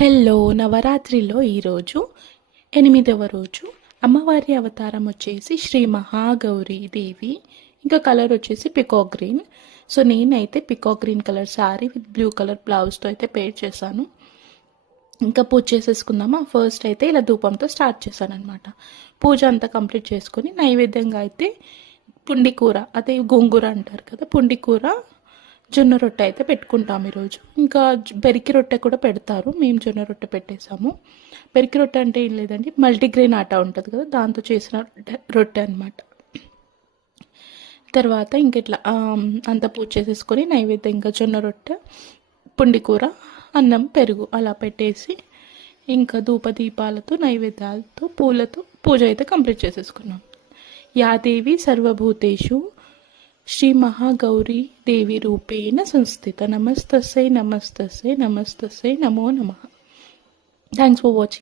Hello నవరాత్రిలో ఈరోజు 8వ రోజు అమ్మవారి అవతారం వచ్చేసి శ్రీ మహాగౌరీ దేవి. ఇంకా కలర్ వచ్చేసి పికాక్ గ్రీన్. సో నేనైతే peacock green colour sari with blue colour బ్లౌజ్తో అయితే పేర్ చేశాను. ఇంకా పూజ చేసేసుకుందామా. ఫస్ట్ అయితే ఇలా ధూపంతో స్టార్ట్ చేశాను అనమాట. పూజ అంతా కంప్లీట్ చేసుకొని నైవేద్యంగా అయితే పుండి కూర, అదే గోంగూర అంటారు కదా, పుండి కూర, జొన్న రొట్టె అయితే పెట్టుకుంటాం ఈరోజు. ఇంకా బెరికి రొట్టె కూడా పెడతారు, మేము జొన్న రొట్టె పెట్టేసాము. బెరికి రొట్టె అంటే ఏం లేదండి, మల్టీగ్రెయిన్ ఆటా ఉంటుంది కదా, దాంతో చేసిన రొట్టె అనమాట. తర్వాత ఇంక ఇట్లా అంతా పూజ చేసేసుకొని నైవేద్యం ఇంకా జొన్న రొట్టె, పుండి కూర, అన్నం, పెరుగు అలా పెట్టేసి ఇంకా ధూపదీపాలతో నైవేద్యాలతో పూలతో పూజ అయితే కంప్లీట్ చేసేసుకున్నాం. యాదేవి సర్వభూతేషు శ్రీ మహాగౌరీ దేవి రూపేణ సంస్థిత. నమస్తస్యై నమస్తస్యై నమస్తస్యై నమో నమః. Thanks for watching.